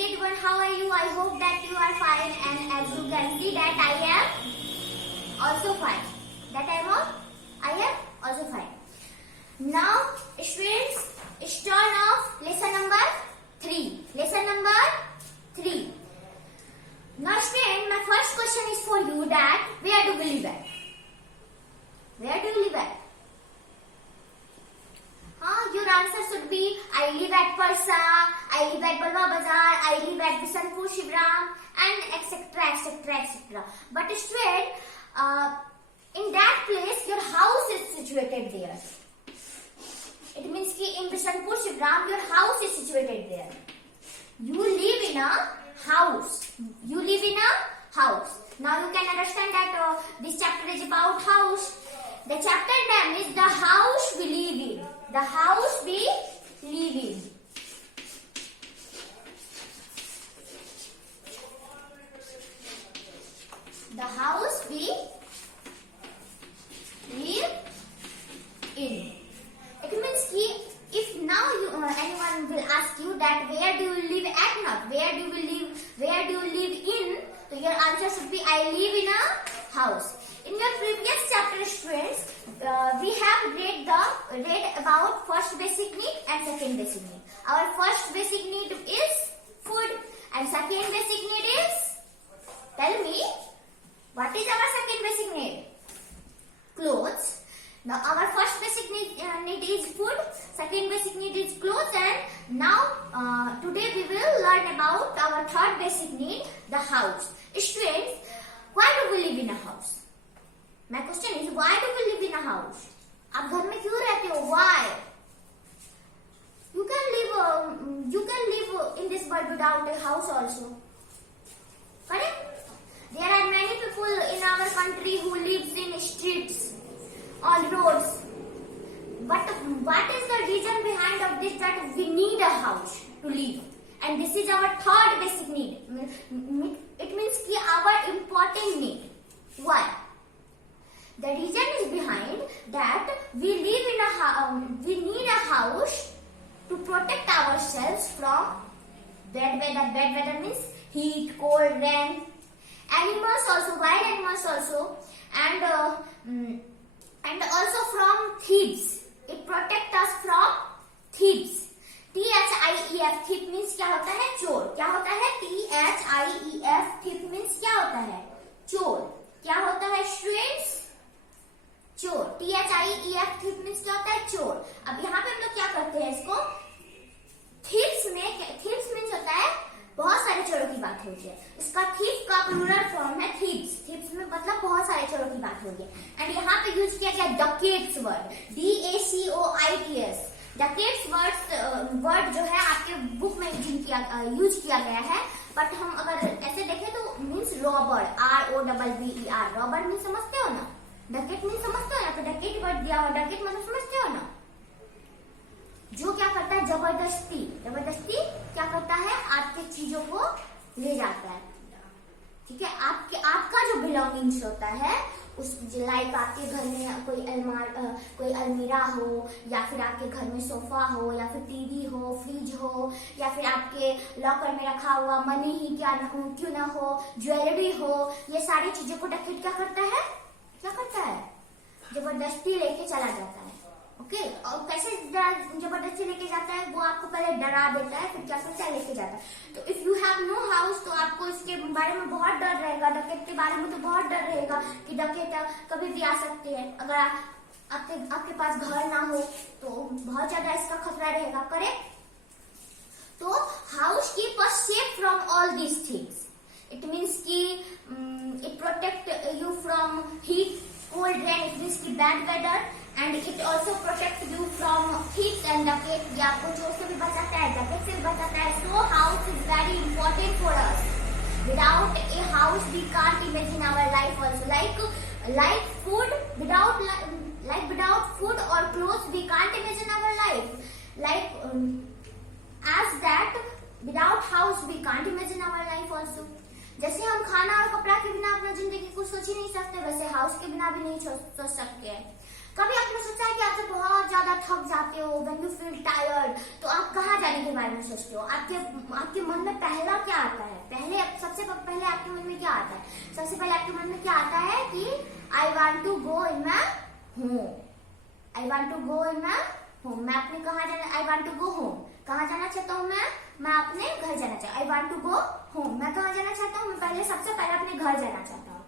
everyone, how are you? I hope that you are fine, and as you can see that I am also fine. I am also fine. Now students, turn off lesson number 3. Lesson number 3. Now student, my first question is for you that where do we live at? Where do you live at? Your answer should be I live at Parsa, I live at Balwa Bazar, I live at Bisanpur Shivram, and etc. etc. etc. But student, in that place your house is situated there. It means कि in Bisanpur Shivram your house is situated there. You live in a house. You live in a house. Now you can understand that this chapter is about house. The chapter name is The House We Live In. The House We Live In. The House We Live In. It means कि if now anyone will ask you that where do you live at, not where do you live in, so your answer should be I live in a house. In your previous chapter, students, we have read about first basic need and second basic need. Our first basic need is food, and second basic need is, tell me, what is our second basic need? Clothes. Now our first basic need is food, second basic need is clothes, and now today we will learn about our third basic need, the house. Students, why do we live in a house? My question is, why do we live in a house? आप घर में क्यों रहते हो? Why? You can live in this world without a house also. Correct? There are many people in our country who lives in streets, on roads. But what is the reason behind of this, that we need a house to live? And this is our third basic need. It means कि our important need. Why? The reason is behind that we live in we need a house to protect ourselves from bad weather. Bad weather means heat, cold, rain. Animals also, wild animals also, and also from thieves. It protects us from thieves. THIEF, thief means क्या होता है? चोर. क्या होता है? THIEF, thief means क्या होता है? चोर. क्या होता है students? चोर. THIEF, thief means क्या होता है? चोर. अब यहाँ पे हम लोग क्या करते हैं इसको? thieves means होता है बहुत सारे चोरों की बात होती है. इसका thief का प्लूरल फॉर्म है thieves. thieves में मतलब बहुत सारे चोरों की बात होती है. एंड यहाँ पे यूज किया गया dacoits word, DACOITS. dacoits word जो है आपके बुक में यूज किया गया है. बट हम अगर ऐसे देखें तो means robber, ROBBER. Robber means समझते हो ना? डकेट मीन समझते हो ना? तो डकेट वर्ड दिया हुआ, डकेट मतलब समझते हो ना? जो क्या करता है? जबरदस्ती क्या करता है? आपके चीजों को ले जाता है. ठीक है? आपका जो बिलोंगिंग्स होता है, उस लाइक आपके घर में कोई अलमीरा हो, या फिर आपके घर में सोफा हो, या फिर टीवी हो, फ्रिज हो, या फिर आपके लॉकर में रखा हुआ मनी ही क्यों ना हो, ज्वेलरी हो, ये सारी चीजों को डकेट क्या करता है? जबरदस्ती लेके चला जाता है. ओके? और कैसे जबरदस्ती लेके जाता है? वो आपको पहले डरा देता है, फिर क्या करता है? लेके जाता है. तो if you have no house, तो आपको इसके बारे में बहुत डर रहेगा. डकैत के बारे में तो बहुत डर रहेगा कि डकैत कभी भी आ सकते हैं. अगर आपके पास घर ना हो तो बहुत ज्यादा इसका खतरा रहेगा. करेक्ट? तो house keep us safe from all these things. It means कि it protect you from heat, cold, rain. It means कि bad weather, and it also protect you from thieves and डकैत. ये आपको चोर से भी बचाता है, डकैत से भी बचाता है. So house is very important for us. Without a house, we can't imagine our life also. Like food, without food or clothes, we can't imagine our life. As that, without house, we can't imagine our life also. जैसे हम खाना और कपड़ा के बिना अपना जिंदगी को सोच ही नहीं सकते, वैसे हाउस के बिना भी नहीं सोच सकते हैं. कभी आपने सोचा है कि आपसे बहुत ज्यादा थक जाते हो, when you feel tired, तो आप कहाँ जाने के बारे में सोचते हो? आपके मन में पहला क्या आता है? सबसे पहले आपके मन में क्या आता है? सबसे पहले आपके मन में क्या आता है कि I want to go in my home. I want to go in my home. मैं अपने कहाँ जाना? I want to go home. कहाँ जाना चाहता हूँ मैं अपने घर जाना चाहता हूँ. I want to go home. मैं कहाँ जाना चाहता हूँ? मैं सबसे पहले अपने घर जाना चाहता हूँ.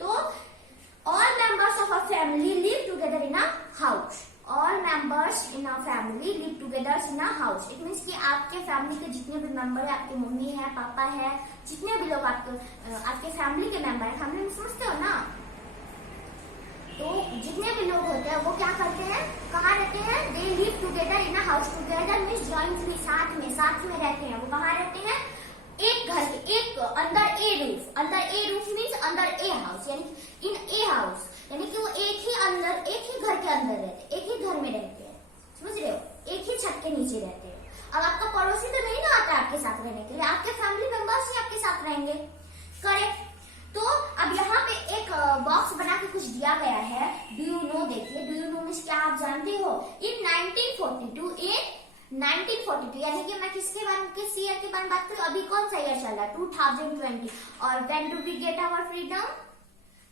तो all members of a family live together in a house. All members in a family live together in a house. It means कि आपके फैमिली के जितने भी मेंबर है, आपकी मम्मी है, पापा है, जितने भी लोग आपके फैमिली के मेंबर है, फैमिली में समझते हो ना? तो जितने भी लोग होते हैं वो क्या करते हैं, कहाँ रहते हैं? They live together in a house. Together means jointly, साथ में रहते हैं. वो कहाँ रहते हैं? एक घर के, एक under A roof. Under A roof means under a house, यानी इन ए हाउस, यानी कि वो एक ही घर के अंदर रहते हैं, एक ही घर में रहते हैं. समझ रहे हो? एक ही छत के नीचे रहते हैं. अब आपका पड़ोसी तो नहीं ना आता आपके साथ रहने के लिए, आपके फैमिली मेंबर्स ही आपके साथ रहेंगे. करेक्ट. तो अब यहाँ पे एक बॉक्स बना के कुछ दिया गया है. Do you know? देखिए, डू यू नो मीन्स क्या आप जानते हो? इन 1942 यानी कि मैं किस ईयर के बारे में बात करूँ? अभी कौन सा ईयर चल रहा है? 2020. और when do we get our freedom?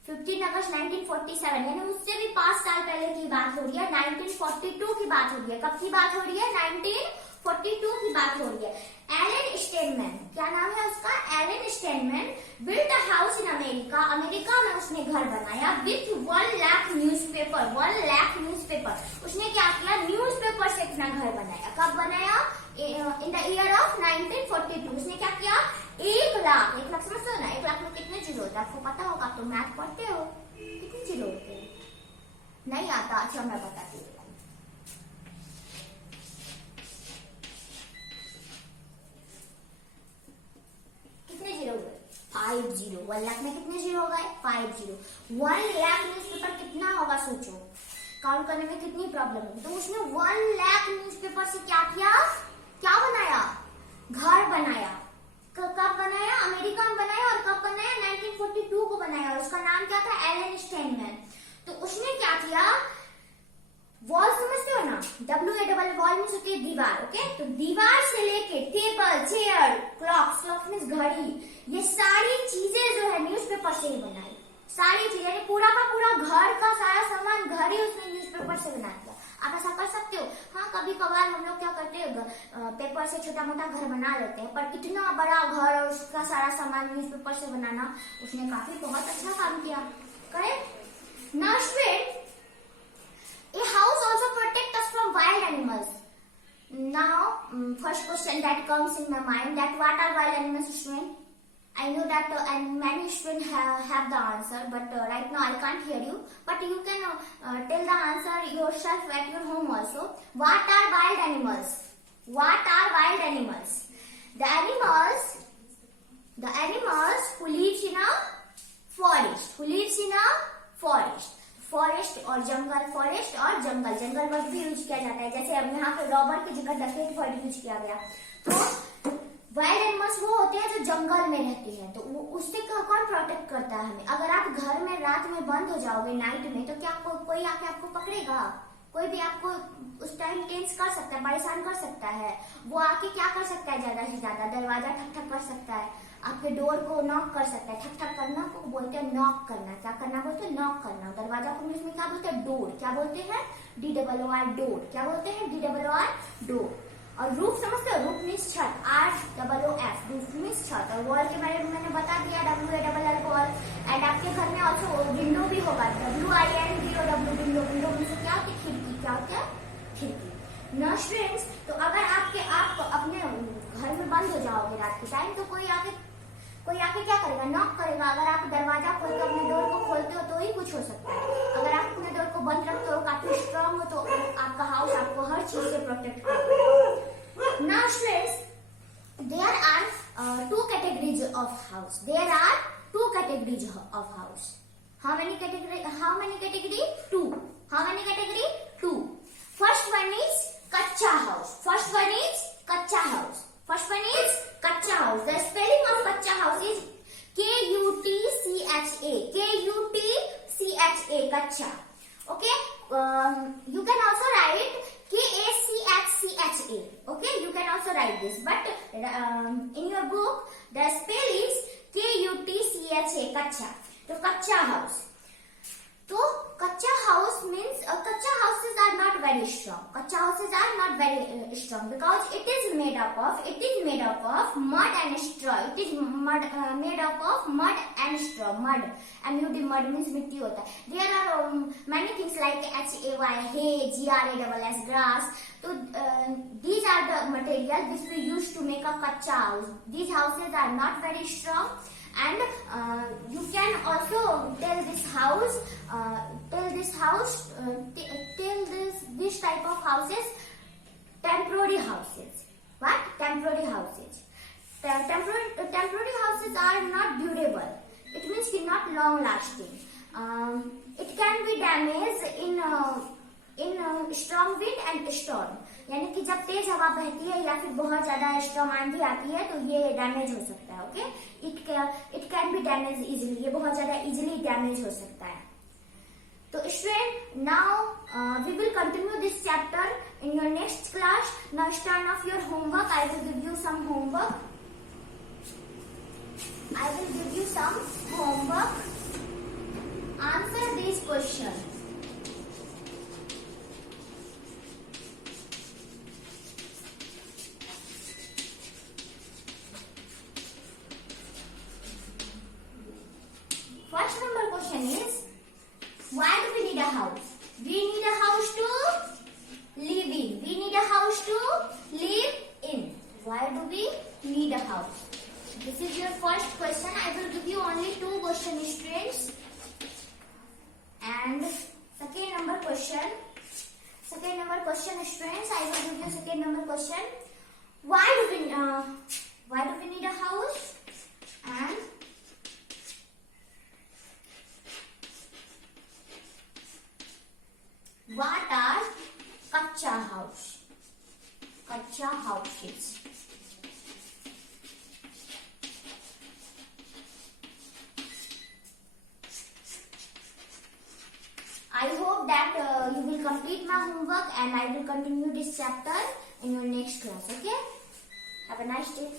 15 अगस्त 1947. यानी उससे भी 5 साल पहले की बात हो रही है. 1942 की बात हो रही है. कब की बात हो रही है? 1942 की बात हो रही है. एलन स्टेनमैन, क्या नाम है उसका? Alan Stenman built a house in America. America में उसने घर बनाया with 1 lakh newspaper. 1 lakh newspaper. उसने क्या किया? न्यूज़पेपर से अपना घर बनाया. कब बनाया? In the year of 1942. उसने क्या किया? 1 लाख समझते हो ना? 1 लाख में कितने जीरो होते हैं? आपको पता होगा, तो मैथ पढ़ते हो. कितने जीरो होते हैं? नहीं आता? अच्छा, मैं बताती हूँ. कितने जीरो हुए? 5 जीरो. 1 लाख में कितने जीरो हो गए? 5 जीरो. 1 लाख न्यूज़पेपर कितना होगा? सोचो, काउंट करने में कितनी प्रॉब्लम होगी. तो उसने 1 लाख न्यूज़पेपर से क्या किया? क्या बनाया? घर बनाया. कब बनाया? अमेरिका में बनाया. और कब बनाया? 1942 को बनाया. उसका नाम क्या था? एलन स्टेनमैन. तो उसने क्या किया? वॉल समझते हो ना? WALL वॉल मीन्स होती है दीवार. ओके, तो दीवार से लेके टेबल, चेयर, क्लॉक मीन्स घड़ी, ये सारी चीजें जो है न्यूज़पेपर से ही बनाई. सारी चीजें, पूरा का पूरा घर का सारा सामान घर ही उसने न्यूज़पेपर से बना दिया. आप ऐसा कर सकते हो? हाँ, कभी कभार हम लोग क्या करते हैं, पेपर से छोटा मोटा घर बना लेते हैं, पर इतना बड़ा घर और उसका सारा सामान न्यूज़पेपर से बनाना, उसने बहुत अच्छा काम किया. Correct. Now student, a house also protects us from wild animals. Now, first question that comes in my mind, that what are wild animals, student? I know that and many students have the answer, but right now I can't hear you. But you can tell the answer yourself at your home also. What are wild animals? What are wild animals? The animals who lives in a forest. Who lives in a forest. Forest और जंगल. Forest और जंगल word भी use किया जाता है. जैसे अब यहाँ पे रॉबर की जगह डकेट वर्ड यूज किया गया. तो वाइल्ड एनिमल्स वो होते हैं जो जंगल में रहते हैं. तो उससे कौन प्रोटेक्ट करता है हमें? अगर आप घर में रात में बंद हो जाओगे नाइट में, तो क्या कोई आके आपको पकड़ेगा? कोई भी आपको उस टाइम टेंस कर सकता है, परेशान कर सकता है. वो आके क्या कर सकता है? ज्यादा से ज्यादा दरवाजा ठक ठक कर सकता है, आपके डोर को नॉक कर सकता है. ठक ठक करना को बोलते हैं नॉक करना. क्या करना बोलते हैं? नॉक करना. दरवाजा को इंग्लिश में क्या बोलते हैं? डोर. क्या बोलते हैं? DOOR door. क्या बोलते हैं? DOOR door. और रूफ समझते हो? रूफ मीन्स छत. ROOF रूफ मीन्स छत. और वॉल के बारे में मैंने बता दिया, WALL वॉल. एंड आपके घर में ऑल्सो विंडो भी होगा. WINDOW window. विंडो मीन्स क्या होती है? खिड़की. क्या होती है? खिड़की. ना स्टूडेंट्स, तो अगर आप अपने घर में बंद हो जाओगे रात के टाइम, तो कोई आके क्या करेगा? नॉक करेगा. अगर आप दरवाजा खोलते हो, अपने डोर को खोलते हो, तो ही कुछ हो सकता है. अगर आप अपने डोर को बंद रखते हो, काफी स्ट्रांग हो, तो आपका हाउस आपको हर चीज से प्रोटेक्ट करेगा. Now students, there are 2 categories of house. There are 2 categories of house. How many category? 2. How many category? 2. First one is kacha house. First one is kacha house. The spelling of kacha house is KUTCHA. KUTCHA. Kacha. Okay. You can also write in your book the spell is Kutcha, kacha. So kacha house. So kacha house means kacha houses are not very strong. Kacha houses are not very strong because it is made up of mud and straw. It is made up of mud and straw. Mud, mud means mitti hota hai. There are many things like hay, grass, grass. So these are the materials which we use to make a kacha house. These houses are not very strong. And you can also tell this type of houses temporary houses. What? Temporary houses. Temporary houses are not durable. It means not long lasting. It can be damaged in strong wind and storm. यानी कि जब तेज हवा बहती है या फिर बहुत ज्यादा स्ट्रॉन्ग आंधी आती है तो ये डैमेज हो सकता है. Okay, it can be damage easily. ये बहुत ज्यादा इजिली डैमेज हो सकता है. तो student, now we will continue this chapter in your next class. Now start of your homework. I will give you some homework. Answer this question. First number question is, why do we need a house? We need a house to live in. We need a house to live in. Why do we need a house? This is your first question. I will give you only 2 questions, students. And second number question, students. I will give you second number question. Why do we need a house? And what are kacha house? Kacha houses. I hope that you will complete my homework and I will continue this chapter in your next class. Okay? Have a nice day.